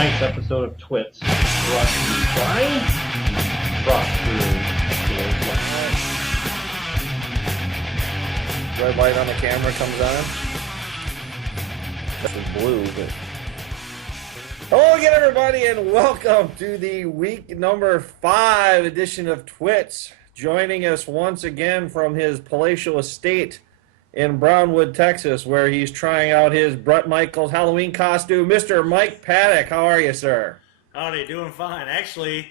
tonight's episode of TWITS brought to you by Red light on the camera comes on. This is blue, but... Hello again, everybody, and welcome to the week number 5 edition of TWITS. Joining us once again from his palatial estate in Brownwood, Texas, where he's trying out his Bret Michaels Halloween costume, Mr. Mike Paddock. How are you, sir? Howdy, doing fine. Actually,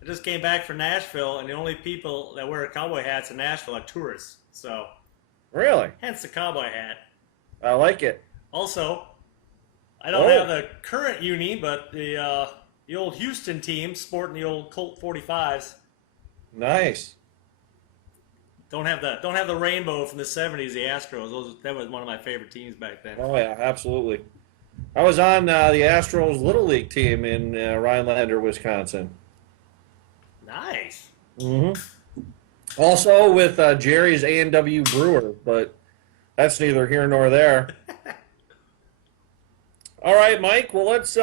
I just came back from Nashville, and the only people that wear cowboy hats in Nashville are tourists. So, Really? hence the cowboy hat. I like it. Also, I don't have the current uni, but the old Houston team sporting the old Colt 45s. Nice. Don't have the rainbow from the 70s, the Astros. That was one of my favorite teams back then. Oh, yeah, absolutely. I was on the Astros Little League team in Rhinelander, Wisconsin. Nice. Mm-hmm. Also with Jerry's A&W Brewer, but that's neither here nor there. All right, Mike. Well, let's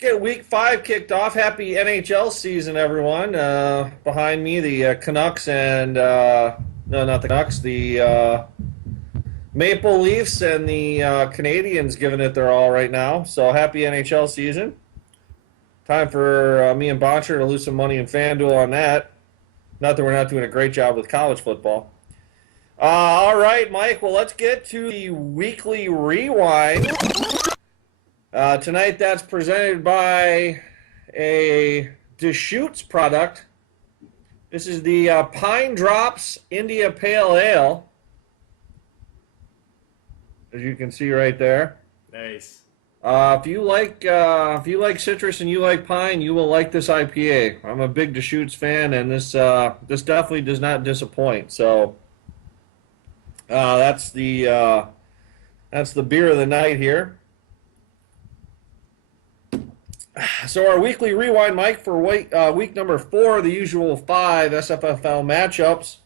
get Week 5 kicked off. Happy NHL season, everyone. Behind me, the Canucks and no, not the Canucks. The Maple Leafs and the Canadiens giving it their all right now. So happy NHL season. Time for me and Boncher to lose some money in FanDuel on that. Not that we're not doing a great job with college football. All right, Mike. Well, let's get to the weekly rewind. Tonight, that's presented by a Deschutes product. This is the Pine Drops India Pale Ale, as you can see right there. Nice. If you like citrus and you like pine, you will like this IPA. I'm a big Deschutes fan, and this definitely does not disappoint. So that's the beer of the night here. So our weekly rewind, Mike, for week number 4, the usual 5 SFFL matchups.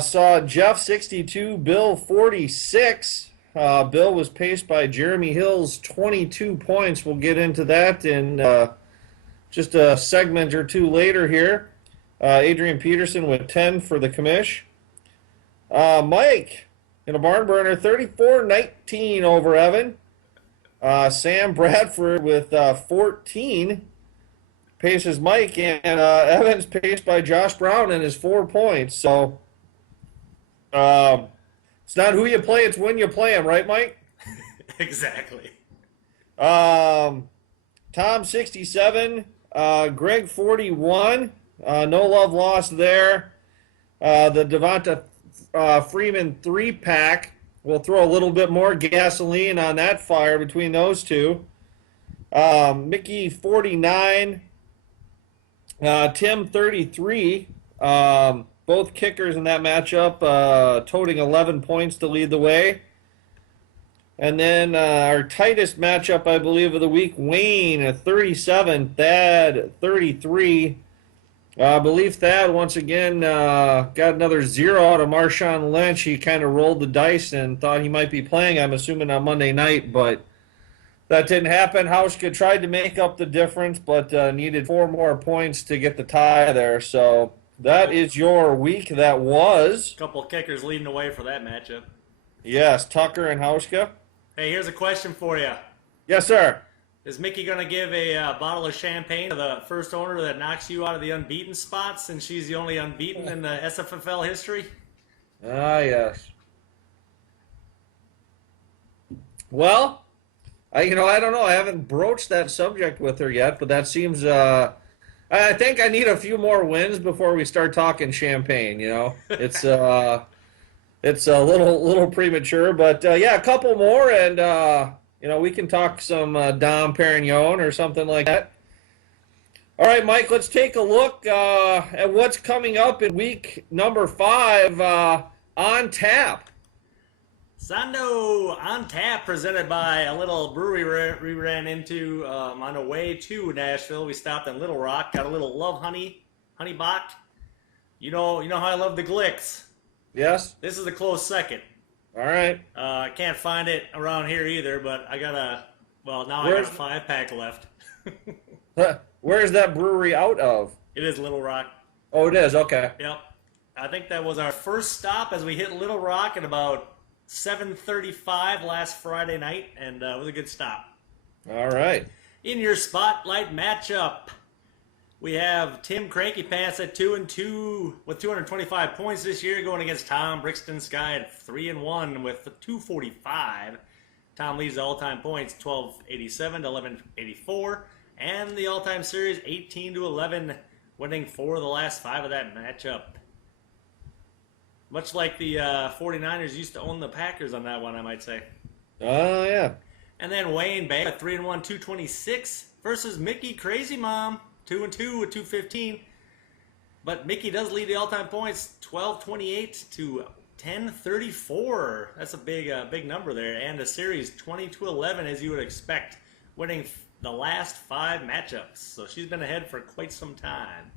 Saw Jeff 62, Bill 46. Bill was paced by Jeremy Hill's 22 points. We'll get into that in just a segment or two later here. Adrian Peterson with 10 for the commish. Mike, in a barn burner, 34-19 over Evan. Sam Bradford with 14 paces Mike, and Evan's paced by Josh Brown and his 4 points. So it's not who you play, it's when you play him, right, Mike? Exactly. Tom 67, Greg 41, no love lost there. The Devonta Freeman 3-pack. We'll throw a little bit more gasoline on that fire between those two. Mickey 49, Tim 33. Both kickers in that matchup toting 11 points to lead the way. And then our tightest matchup, I believe, of the week, Wayne at 37, Thad 33. I believe Thad, once again, got another 0 out of Marshawn Lynch. He kind of rolled the dice and thought he might be playing, I'm assuming, on Monday night, but that didn't happen. Hauschka tried to make up the difference, but needed 4 more points to get the tie there. So that is your week that was. A couple of kickers leading the way for that matchup. Yes, Tucker and Hauschka. Hey, here's a question for you. Yes, sir. Is Mickey going to give a bottle of champagne to the first owner that knocks you out of the unbeaten spot, since she's the only unbeaten in the SFFL history? Ah, yes. Well, I don't know. I haven't broached that subject with her yet, but that seems... I think I need a few more wins before we start talking champagne, It's it's a little premature, but yeah, a couple more, and... we can talk some Dom Perignon or something like that. All right, Mike, let's take a look at what's coming up in week number 5 on tap. Sondo on tap, presented by a little brewery we ran into on the way to Nashville. We stopped in Little Rock, got a little Love Honey Bock. You know how I love the Glicks. Yes. This is a close second. All right. I can't find it around here either, but I got a Well, now I got a 5-pack left. Where's that brewery out of? It is Little Rock. Oh, it is. Okay. Yep. I think that was our first stop as we hit Little Rock at about 7:35 last Friday night, and it was a good stop. All right. In your spotlight matchup, we have Tim Cranky Pants at 2-2 with 225 points this year, going against Tom Brixton Sky at 3-1 with 245. Tom leads the all-time points 1287 to 1184, and the all-time series 18-11, winning 4 of the last 5 of that matchup. Much like the 49ers used to own the Packers on that one, I might say. Oh, yeah. And then Wayne Bay at 3-1, 226 versus Mickey Crazy Mom, 2-2 with 215. But Mickey does lead the all-time points, 1228 to 1034. That's a big number there. And the series 20-11, as you would expect, winning the last 5 matchups. So she's been ahead for quite some time.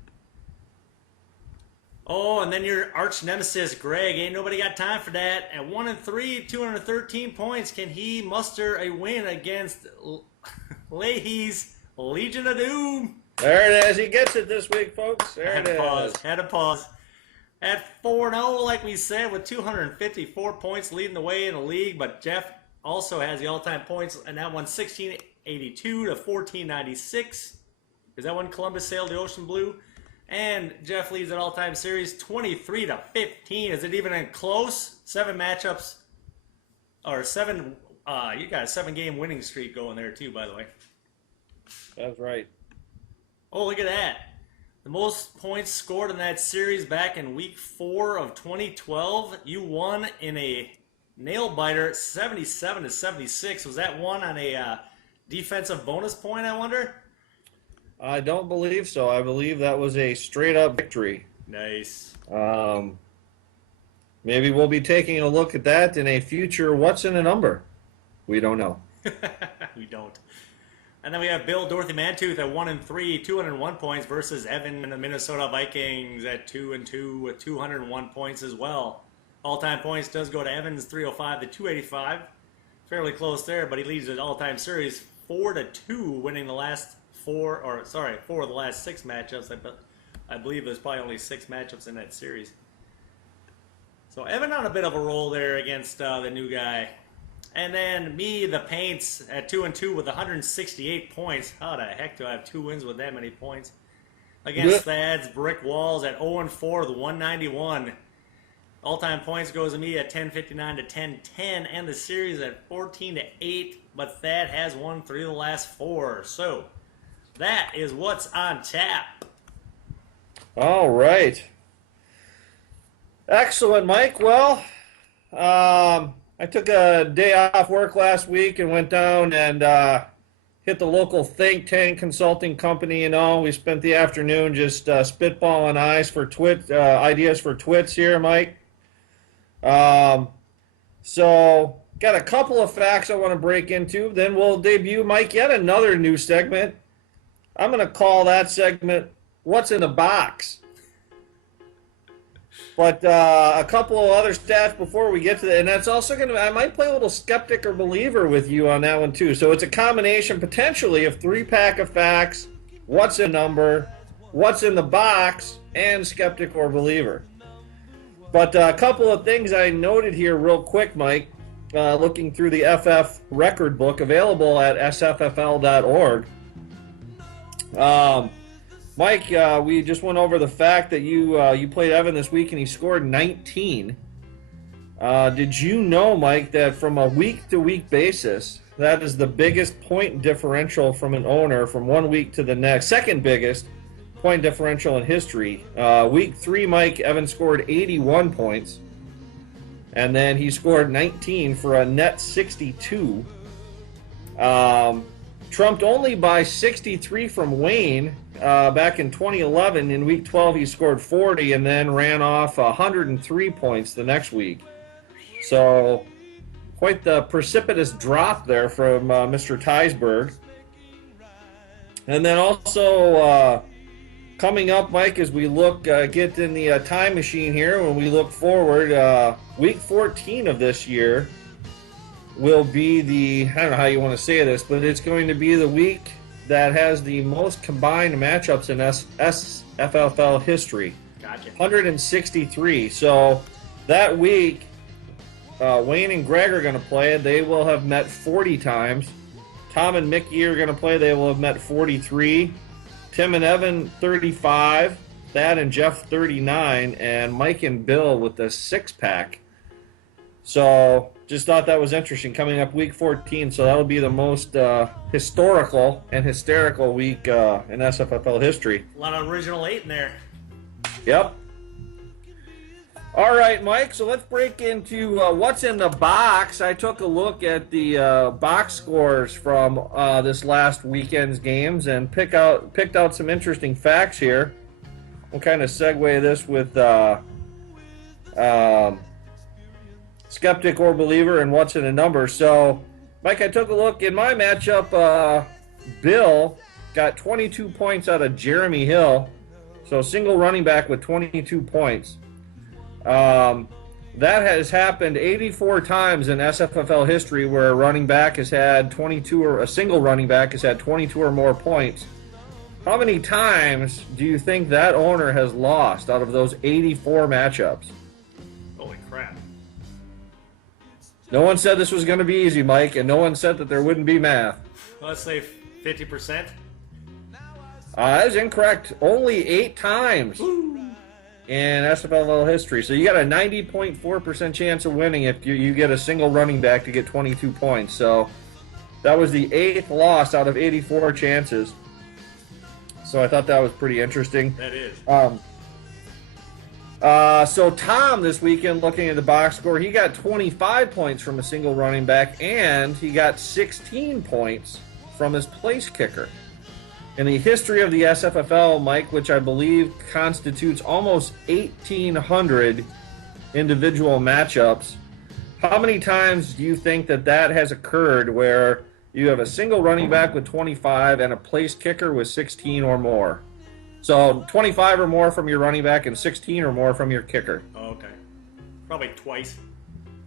Oh, and then your arch nemesis, Greg. Ain't nobody got time for that. At 1-3, 213 points, can he muster a win against Leahy's Legion of Doom? There it is. He gets it this week, folks. There it is. Had to pause. At 4-0, like we said, with 254 points leading the way in the league, but Jeff also has the all-time points, and that one 1682 to 1496. Is that when Columbus sailed the ocean blue? And Jeff leads an all-time series 23-15. Is it even in close? 7 matchups, or 7. You got a 7-game winning streak going there too, by the way. That's right. Oh, look at that! The most points scored in that series back in Week 4 of 2012. You won in a nail biter, 77-76. Was that one on a defensive bonus point? I wonder. I don't believe so. I believe that was a straight-up victory. Nice. Maybe we'll be taking a look at that in a future What's in a Number? We don't know. We don't. And then we have Bill Dorothy Mantooth at 1-3, 201 points versus Evan and the Minnesota Vikings at 2-2 with 201 points as well. All-time points does go to Evans, 305 to 285. Fairly close there, but he leads the all-time series 4-2, winning the last 4 of the last 6 matchups. I believe there's probably only 6 matchups in that series. So Evan on a bit of a roll there against the new guy. And then me, the Paints, at 2-2 with 168 points. How the heck do I have 2 wins with that many points? Against Thad's Brick Walls at 0-4 with 191. All-time points goes to me at 1059 to 1010, and the series at 14-8. But Thad has won 3 of the last 4. So that is what's on tap. All right. Excellent, Mike. Well, I took a day off work last week and went down and hit the local think tank consulting company. You know, we spent the afternoon just spitballing ideas for TWITS here, Mike. So got a couple of facts I want to break into. Then we'll debut, Mike, yet another new segment. I'm going to call that segment "What's in the Box." But a couple of other stats before we get to that, and that's also going to, I might play a little skeptic or believer with you on that one too. So it's a combination potentially of 3-pack of facts, what's a number, what's in the box, and skeptic or believer. But a couple of things I noted here real quick, Mike, looking through the FF record book available at sffl.org. Mike, we just went over the fact that you played Evan this week and he scored 19. Did you know, Mike, that from a week-to-week basis, that is the biggest point differential from an owner from one week to the next, second biggest point differential in history. Week 3, Mike, Evan scored 81 points, and then he scored 19 for a net 62. Trumped only by 63 from Wayne back in 2011. In Week 12, he scored 40 and then ran off 103 points the next week. So quite the precipitous drop there from Mr. Teisberg. And then also coming up, Mike, as we look, get in the time machine here, when we look forward, Week 14 of this year, will be I don't know how you want to say this, but it's going to be the week that has the most combined matchups in SFFL history. Gotcha. 163. So that week, Wayne and Greg are going to play. They will have met 40 times. Tom and Mickey are going to play. They will have met 43. Tim and Evan, 35. Thad and Jeff, 39. And Mike and Bill with the 6-pack. So just thought that was interesting. Coming up week 14, so that'll be the most historical and hysterical week in SFFL history. A lot of original 8 in there. Yep. All right, Mike, so let's break into what's in the box. I took a look at the box scores from this last weekend's games and picked out some interesting facts here. We'll kind of segue this with skeptic or believer and what's in a number. So, Mike, I took a look in my matchup. Bill got 22 points out of Jeremy Hill. So, single running back with 22 points. That has happened 84 times in SFFL history where a running back has had 22 or a single running back has had 22 or more points. How many times do you think that owner has lost out of those 84 matchups? Holy crap. No one said this was going to be easy, Mike, and no one said that there wouldn't be math. Let's say 50%. That is incorrect. Only 8 times in SFL history. So you got a 90.4% chance of winning if you get a single running back to get 22 points. So that was the 8th loss out of 84 chances. So I thought that was pretty interesting. That is. So Tom this weekend, looking at the box score, he got 25 points from a single running back, and he got 16 points from his place kicker. In the history of the SFFL, Mike, which I believe constitutes almost 1,800 individual matchups, how many times do you think that has occurred where you have a single running back with 25 and a place kicker with 16 or more? So 25 or more from your running back and 16 or more from your kicker. Oh, okay. Probably twice.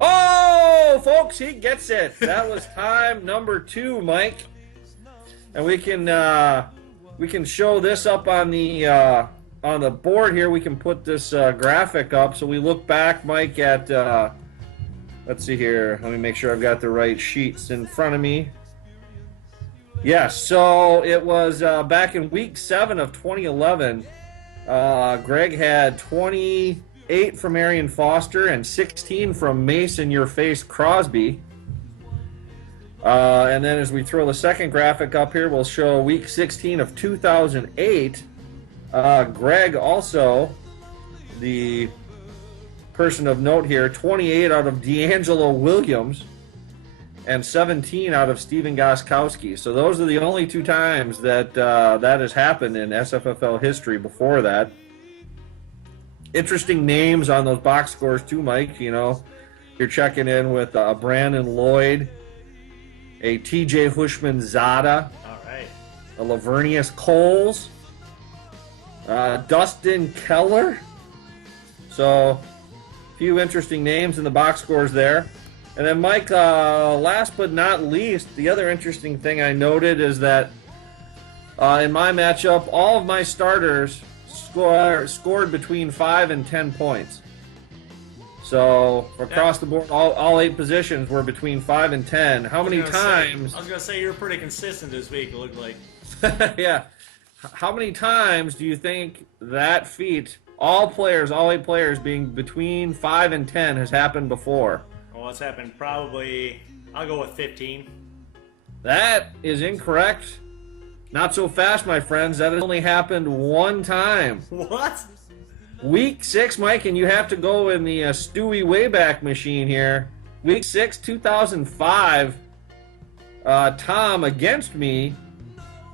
Oh, folks, he gets it. That was time number 2, Mike. And we can show this up on the board here. We can put this graphic up. So we look back, Mike, at let's see here. Let me make sure I've got the right sheets in front of me. Yes, so it was back in week 7 of 2011. Greg had 28 from Arian Foster and 16 from Mason Your Face Crosby. And then as we throw the second graphic up here, we'll show week 16 of 2008. Greg also, the person of note here, 28 out of D'Angelo Williams and 17 out of Steven Goskowski. So those are the only 2 times that that has happened in SFFL history before that. Interesting names on those box scores too, Mike. You know, you're checking in with Brandon Lloyd, a TJ Hushman-Zada, All right. a Lavernius Coles, Dustin Keller. So, a few interesting names in the box scores there. And then, Mike, last but not least, the other interesting thing I noted is that in my matchup, all of my starters scored between 5 and 10 points. So, across the board, all 8 positions were between 5 and 10. How many times... I was going to say you were pretty consistent this week, it looked like. Yeah. How many times do you think that feat, all 8 players being between 5 and 10, has happened before? Well, it's happened probably, I'll go with 15. That is incorrect. Not so fast, my friends. That has only happened 1 time. What? Week 6, Mike, and you have to go in the Stewie Wayback Machine here. Week 6, 2005, Tom against me.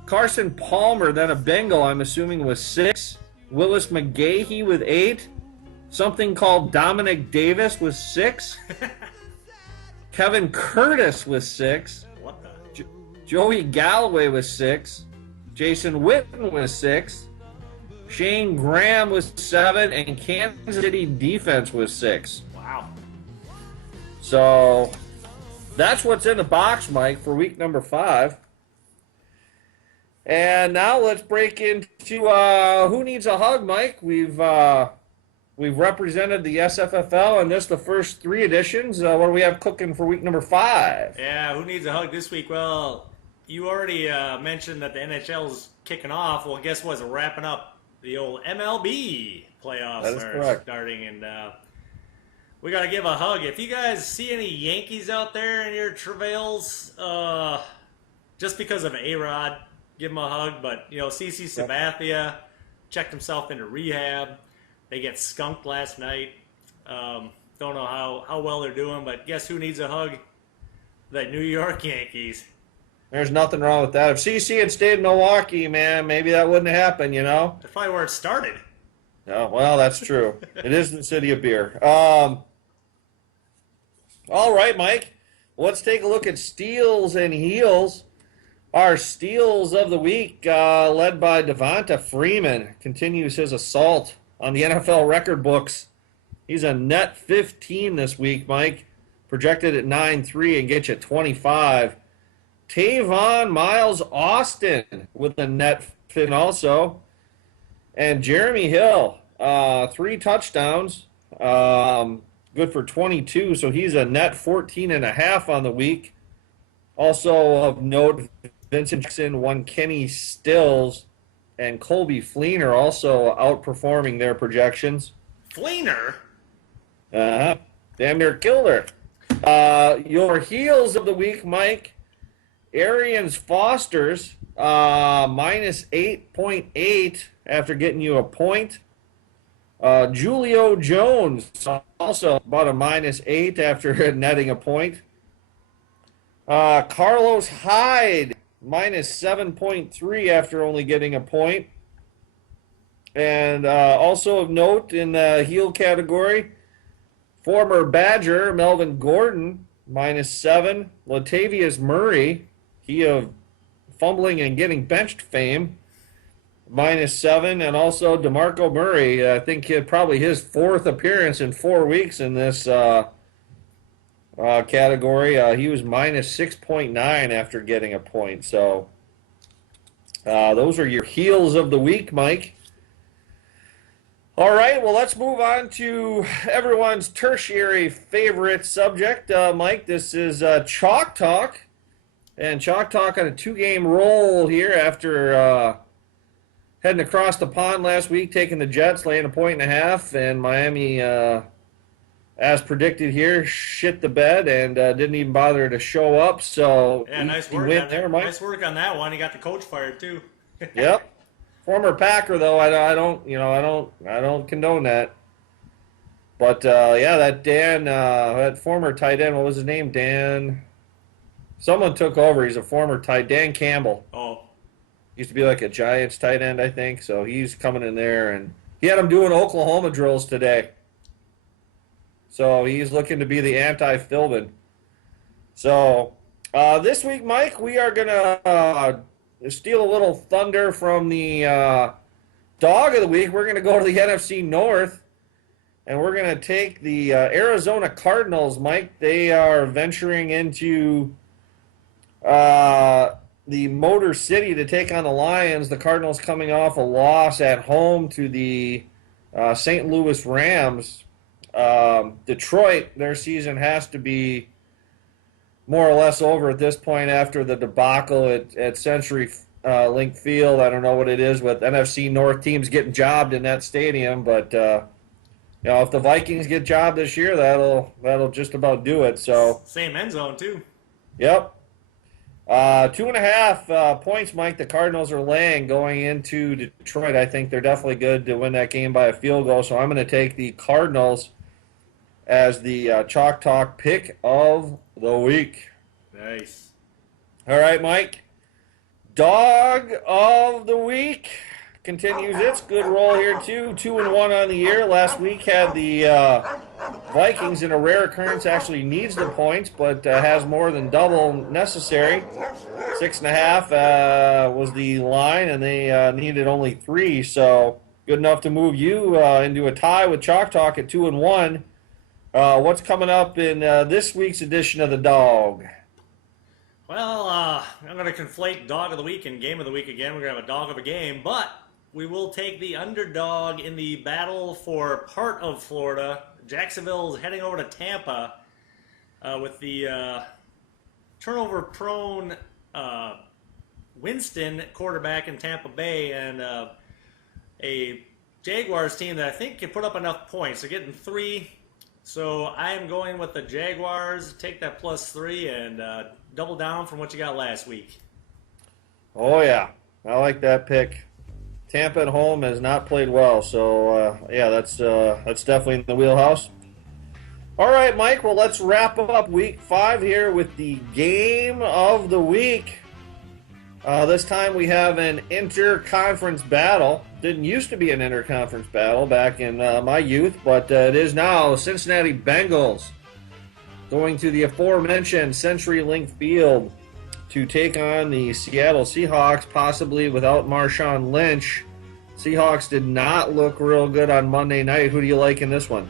Carson Palmer, then a Bengal, I'm assuming, was 6. Willis McGahee with 8. Something called Dominic Davis with 6. Kevin Curtis with 6. What the? Joey Galloway with 6. Jason Witten with 6. Shane Graham was 7, and Kansas City defense was 6. Wow. So, that's what's in the box, Mike, for week number 5. And now let's break into who needs a hug, Mike. We've represented the SFFL in the first 3 editions. What do we have cooking for week number 5? Yeah, who needs a hug this week? Well, you already mentioned that the NHL's kicking off. Well, guess what's wrapping up? The old MLB playoffs are starting, and we got to give a hug. If you guys see any Yankees out there in your travails, just because of A-Rod, give him a hug. But, CC Sabathia checked himself into rehab. They get skunked last night. Don't know how well they're doing, but guess who needs a hug? The New York Yankees. There's nothing wrong with that. If CC had stayed in Milwaukee, man, maybe that wouldn't happen, That's probably where it started. Oh, well, that's true. It is the city of beer. All right, Mike. Let's take a look at steals and heels. Our steals of the week, led by Devonta Freeman, continues his assault on the NFL record books. He's a net 15 this week, Mike. Projected at 9.3 and get you 25. Tavon Miles Austin with a net 15 also. And Jeremy Hill, 3 touchdowns. Good for 22, so he's a net 14.5 on the week. Also of note, Vincent Jackson, Kenny Stills, and Colby Fleener also outperforming their projections. Fleener? Damn near killed her. Your heels of the week, Mike. Arians Foster's minus 8.8 after getting you a point. Julio Jones also about a minus 8 after netting a point. Carlos Hyde minus 7.3 after only getting a point. And also of note in the heel category, former Badger Melvin Gordon minus 7. Latavius Murray, he of fumbling and getting benched fame, minus 7. And also DeMarco Murray, I think probably his 4th appearance in 4 weeks in this category. He was minus 6.9 after getting a point. So those are your heels of the week, Mike. All right, well, let's move on to everyone's tertiary favorite subject, Mike. This is Chalk Talk. And Chalk Talk on a 2-game roll here after heading across the pond last week, taking the Jets, laying a 1.5, and Miami, as predicted here, shit the bed and didn't even bother to show up. So yeah, nice work win there, Mike. Nice work on that one. He got the coach fired too. Yep. Former Packer, though, I don't condone that. But yeah, that Dan, that former tight end, what was his name? Dan. Someone took over. He's a former Dan Campbell. Oh. Used to be like a Giants tight end, I think. So he's coming in there, and he had him doing Oklahoma drills today. So he's looking to be the anti-Philbin. So this week, Mike, we are going to steal a little thunder from the dog of the week. We're going to go to the NFC North, and we're going to take the Arizona Cardinals, Mike. They are venturing into the Motor City to take on the Lions. The Cardinals coming off a loss at home to the St. Louis Rams. Detroit, their season has to be more or less over at this point after the debacle at Century Link Field. I don't know what it is with NFC North teams getting jobbed in that stadium, but if the Vikings get jobbed this year, that'll just about do it. So same end zone too. Yep. 2.5 points, Mike, the Cardinals are laying going into Detroit. I think they're definitely good to win that game by a field goal, so I'm going to take the Cardinals as the Chalk Talk pick of the week. Nice. All right, Mike. Dog of the week continues its good roll here, too. 2-1 on the year. Last week had the Vikings, in a rare occurrence, actually needs the points, but has more than double necessary. 6.5 was the line, and they needed only 3, so good enough to move you into a tie with Chalk Talk at 2-1. What's coming up in this week's edition of the Dog? Well, I'm going to conflate Dog of the Week and Game of the Week again. We're going to have a dog of a game, but we will take the underdog in the battle for part of Florida. Jacksonville is heading over to Tampa with the turnover-prone Winston quarterback in Tampa Bay and a Jaguars team that I think can put up enough points. They're getting 3. So I am going with the Jaguars. Take that +3 and double down from what you got last week. Oh, yeah. I like that pick. Tampa at home has not played well, so yeah, that's definitely in the wheelhouse. All right, Mike, well, let's wrap up week 5 here with the game of the week. This time we have an inter-conference battle. Didn't used to be an inter-conference battle back in my youth, but it is now. Cincinnati Bengals going to the aforementioned CenturyLink Field to take on the Seattle Seahawks, possibly without Marshawn Lynch. Seahawks did not look real good on Monday night. Who do you like in this one?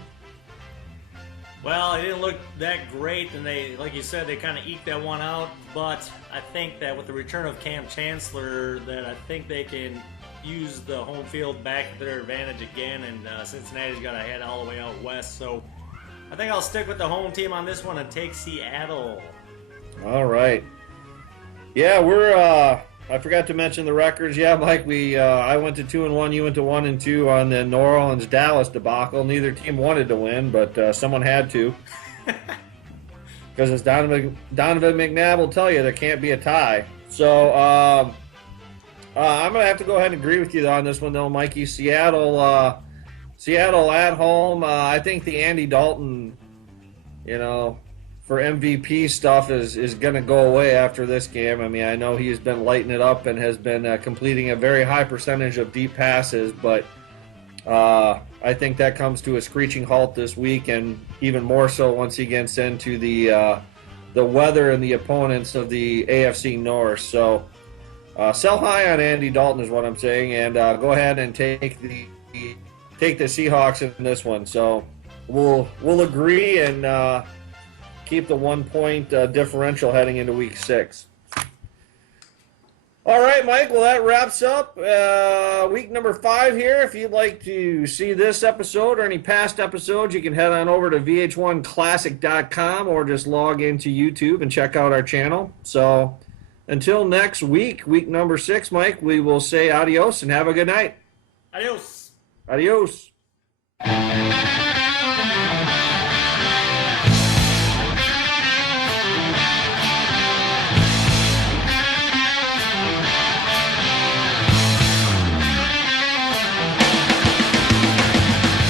Well, it didn't look that great, and they, like you said, they kind of eked that one out. But I think that with the return of Cam Chancellor, that I think they can use the home field back to their advantage again, and Cincinnati's got to head all the way out west. So I think I'll stick with the home team on this one and take Seattle. All right. Yeah, I forgot to mention the records. Yeah, Mike, I went to 2-1, you went to 1-2 on the New Orleans Dallas debacle. Neither team wanted to win, but someone had to. Because as Donovan McNabb will tell you, there can't be a tie. So I'm going to have to go ahead and agree with you on this one, though, Mikey. Seattle at home. I think the Andy Dalton, for MVP stuff is going to go away after this game. I mean, I know he's been lighting it up and has been completing a very high percentage of deep passes, but I think that comes to a screeching halt this week, and even more so once he gets into the weather and the opponents of the AFC North. So sell high on Andy Dalton is what I'm saying, and go ahead and take the Seahawks in this one. So we'll agree and keep the 1-point differential heading into week 6. All right, Mike, well, that wraps up week number 5 here. If you'd like to see this episode or any past episodes, you can head on over to vh1classic.com or just log into YouTube and check out our channel. So until next week, week number 6, Mike, we will say adios and have a good night. Adios. Adios.